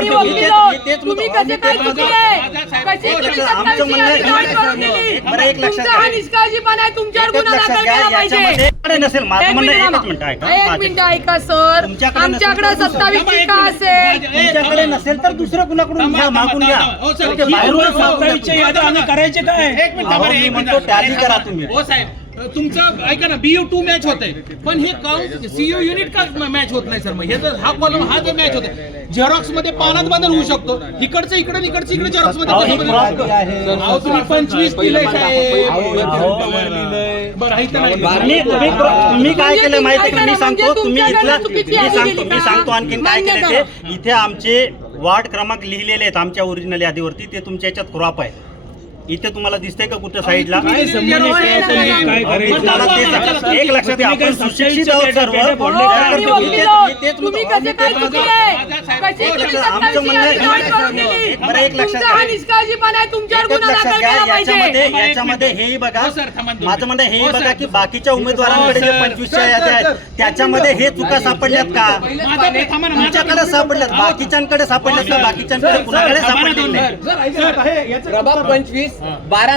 तुम्ही कसे काय चुकले? कशी तुम्ही 27ची यादी नाही करून दिली? तुमचा हा निष्काळजीपणा आहे, तुमच्यावर गुन्हा दाखल केला पाहिजे. नसेल माझं म्हणणं एकच मिनिट एक मिनिट ऐका सर, आमच्याकडे 27ची का असेल? तुमच्याकडे नसेल तर दुसरं कुणाकडून घ्या, मागून घ्या. बाहेरून 27ची यादी आम्ही करायचे काय? एक मिनिट म्हणतो टॅली करा तुम्ही. हो साहेब, तुमचं ऐका ना, BU2 मॅच होते, पण हे काउंट CU युनिट का मॅच होत नाही सर? मग हे जर हा कॉलम हा जर मॅच होते, झेरॉक्स मध्ये पानात बदल होऊ शकतो, इकडचं इकडे इकडचं इकडे झेरॉक्स मध्ये तुम्ही 25 दिलंय साहेब. बरं आहे तर नाही. तुम्ही काय केलं माहिती का? मी सांगतो मी सांगतो आणखीन काय केलं ते. इथे आमचे वार्ड क्रमांक लिहिलेले आहेत आमच्या ओरिजिनल यादीवरती, ते तुमच्या याच्यात क्रॉप आहे. इथे तुम्हाला दिसतंय का कुठल्या साईडला? एक लक्षात घ्या, आपण सुशिक्षित आहोत सर्व. तुम्ही कसे काय चुकले? कशी तुम्ही 27ची यादी नाही करून दिली? तुमचा हा निष्काळजीपणा आहे, तुमच्यावर गुन्हा दाखल केला पाहिजे. याच्यामध्ये हेही बघा, माझं म्हणणं हेही बघा की बाकीच्या उमेदवारांकडे जे 25च्या याद्या आहेत त्याच्यामध्ये हे चुका सापडल्यात का? तुमच्याकडे सापडल्यात, बाकीच्यांकडे सापडल्यात का? बाकीच्यांकडे कुणाकडे सापडले नाही. प्रभाग 25 12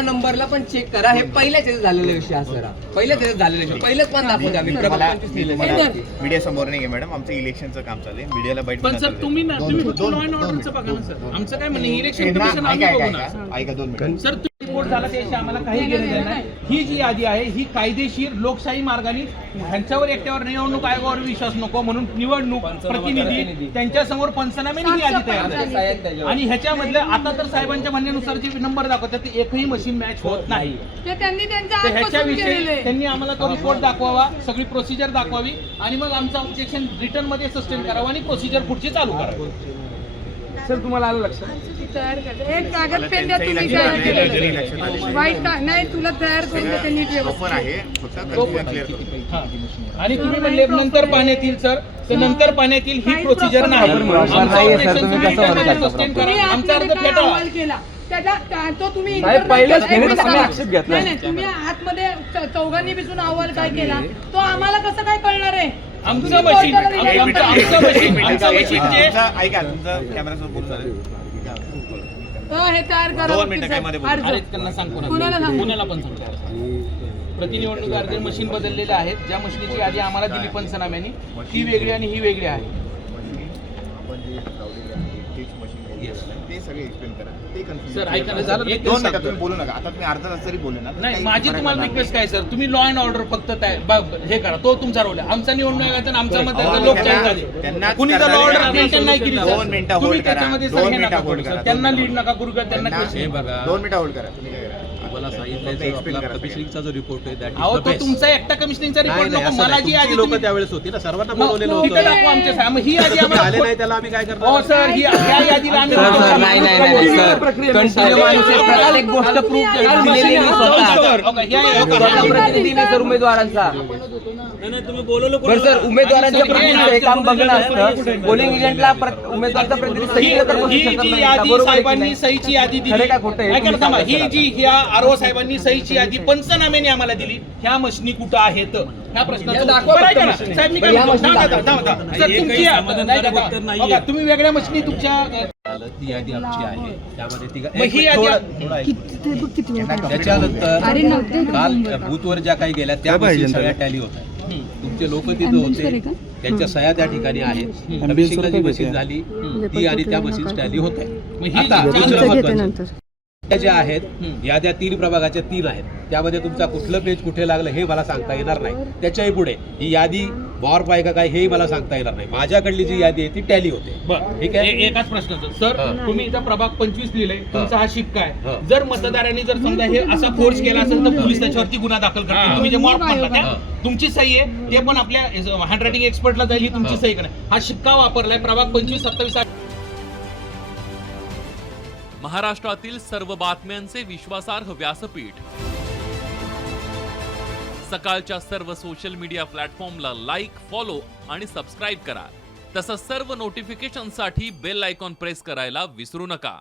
नंबरला पण चेक करा. हे पहिल्याच याच्यात झालेला विषय हा सर, पहिल्याच याच्यात झालेला विषय, पहिलेच पण दाखवू द्या. आम्ही प्रभाग 25 लिहिलेलं. मीडिया समोर नाही मॅडम, आमचं इलेक्शनचं काम चालू आहे, मीडियाला बाईट. पण सर तुम्ही ना, तुम्ही फक्त लॉ अँड ऑर्डरचं बघा ना सर. आमचं काय म्हणणं, इलेक्शन कमिशन आम्ही बघू ना. ऐका 2 मिनिट. सर रिपोर्ट झाला त्याशी आम्हाला काही घेणं नाही. ही जी यादी आहे ही कायदेशीर लोकशाही मार्गाने, ह्यांच्यावर एकट्यावर निवडणूक आयोगावर विश्वास नको म्हणून निवडणूक प्रतिनिधी त्यांच्या समोर पंचनाम्याने ही यादी तयार झाली. आणि ह्याच्यामधलं आता तर साहेबांच्या म्हणण्यानुसार जे नंबर दाखवतात ते एकही मशीन मॅच होत नाही. ह्याच्याविषयी त्यांनी आम्हाला तो रिपोर्ट दाखवावा, सगळी प्रोसिजर दाखवावी आणि मग आमचं ऑब्जेक्शन रिटर्न मध्ये सस्टेन करावं आणि प्रोसिजर पुढची चालू करावी. सर तुम्हाला आलं लक्षात? तयार करते एक कागद पेन द्या तुम्ही तयार केलेलं. वाईट नाही, तुला तयार करून देते नीट व्यवस्थित. आहे फक्त कन्फ्युजन क्लिअर करू. आणि तुम्ही म्हणले नंतर पाण्यात येईल सर, तर नंतर पाण्यात येईल ही प्रोसिजर नाही. आमचा अर्ज फेटाळा केला तो तुम्ही तुम्ही आतमध्ये चौघांनी बसून अहवाल काय केला तो आम्हाला कसं काय कळणार आहे? आमचं मशीन ऐका, तुमचं कॅमेरासमोर बोलून हे तयार करा. 2 मिनिटं काय मध्ये बोलू. त्यांना सांगू कुणाला सांगू? पुण्याला पण सांगतो. प्रतिनिवडणूक अर्ज मशीन बदललेल्या आहेत. ज्या मशीनची यादी आम्हाला दिली पंचनाम्याने ती वेगळी आणि ही वेगळी आहे. आपण जे लावलेले आहे तेच मशीन ते सगळे एक्सप्लेन करा. ते सर ऐका ना, 2 मिनिटं तुम्ही बोलू नका. आता तुम्ही अर्धा तास जरी बोलले ना नाही, माझी तुम्हाला रिक्वेस्ट काय सर, तुम्ही लॉ अँड ऑर्डर फक्त हे करा, तो तुमचा रोल आहे. आमचा निवडणूक आयोगाचा आमचा मध्ये लोकशाही झाली. कुणी जर लॉ ऑर्डर मेंटेन नाही केली 2 मिनिटं तुम्ही होल्ड करा. त्याच्यामध्ये 2 सर हे मिनिटं नका होल्ड करू करा. सर. त्यांना लीड नका करू का? त्यांना हे बघा 2 मिनिटं होल्ड करा. तुम्ही काय करा, मला सांगितलं आपला कमिशनिंगचा जो रिपोर्ट आहे that is अहो the तो best. तुमचा एकटा कमिशनिंगचा रिपोर्ट नाही, नको, असं मला नाही. जी तुमची यादी लोकं त्यावेळेस होती ना, सर्वांना बोलवलेलं तिथं होतं. दाखवा आमच्या साहेब. ही यादी तुम्ही आले आम्हाला नाही त्याला आम्ही काय करणार? हो सर, ही या यादीला आम्ही सर सर नाही नाही नाही सर, कंटिन्यू माणूस प्रत्येक गोष्ट प्रूफ दिलेली मी स्वतः प्रतिनिधी मी सर उमेदवारांचा. तुम्ही बोलवलं बरं सर, उमेदवारांच्या प्रतिनिधीचं हे काम बघणं असतं. पोलिंग एजंटला उमेदवाराचा प्रतिनिधी सही तर बसू ही शकत जी नाही. यादी बरोबर आहे की साहेबांनी नाही? सहीची यादी खरं दिली, काय खोटं आहे? ऐका ना, थांबा. तुम्ही ही सांगा जी ह्या आरओ साहेबांनी सहीची यादी पंचनाम्याने आम्हाला दिली, ह्या मशनी कुठं आहेत ह्या प्रश्नाचं दाखवा बरं, फक्त ऐका ना, मशिनी. साहेब मी काय बरं, या म्हणतो, मशिनी थांबा, थांबा, थांबा. सर तुमची बघा, तुम्ही वेगळ्या मशनी तुमच्या ती यादी आमची आहे त्यामध्ये ती मग ही यादी त्याच्यानंतर काल बूथवर ज्या काही गेल्या त्या मशीन सगळ्या टॅली होत्या. तुमचे लोक तिथे होते, त्यांच्या सह्या त्या ठिकाणी आहेत. कमिशनला जी मशीन झाली ती आणि त्या मशीन टॅली होत आहे. आता दुसरं महत्त्वाचं, त्या ज्या आहेत याद्या 3 प्रभागाच्या 3 आहेत, त्यामध्ये तुमचा कुठलं पेज कुठे लागलं हे मला सांगता येणार नाही. त्याच्याही पुढे ही यादी वॉर्प आहे का काय हेही मला सांगता येणार नाही. माझ्याकडली जी यादी आहे ती टॅली होते. ठीक आहे. एकाच प्रश्नाचं सर, तुम्ही इथं प्रभाग 25 लिहिलंय, तुमचा हा शिक्का आहे. हा. जर मतदारांनी जर समजा हे असा फोर्स केला असेल तर पोलीस त्याच्यावरती गुन्हा दाखल करतील. तुम्ही जे मॉर्क म्हणला तुमची सही आहे, ते पण आपल्या हँडरायटिंग एक्सपर्टला जाईल, ही तुमची सही करा. हा शिक्का वापरलाय प्रभाग 25, 27. महाराष्ट्रातील सर्व बातम्यांचे विश्वासार्ह व्यासपीठ, सकाळच्या सर्व सोशल मीडिया प्लॅटफॉर्मला लाईक, फॉलो आणि सबस्क्राईब करा. तसंच सर्व नोटिफिकेशनसाठी बेल आयकॉन प्रेस करायला विसरू नका.